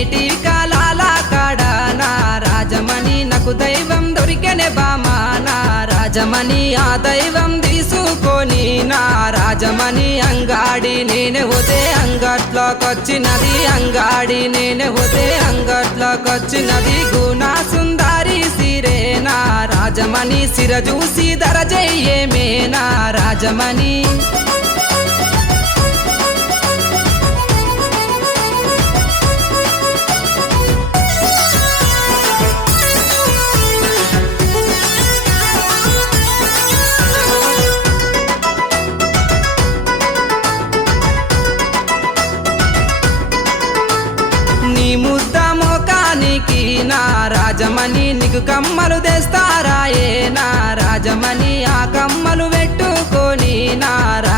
నేటి కాలాల కాడ నా రాజమణి నాకు దైవం దొరికెనే బామా నా రాజమణి ఆ దైవం తీసుకొని నా రాజమణి అంగాడి నేనే పోతే అంగట్లోకొచ్చినది అంగాడి నేనే పోతే అంగట్లోకొచ్చినది గుణా సుందరి సిరే నా రాజమణి సిర చూసి దరజయ్యేమే నా రాజమణి నీ ముద్ద మోకానికి నా రాజమణి నీకు కమ్మలు తెస్తారాయే నా రాజమణి ఆ కమ్మలు పెట్టుకొని నా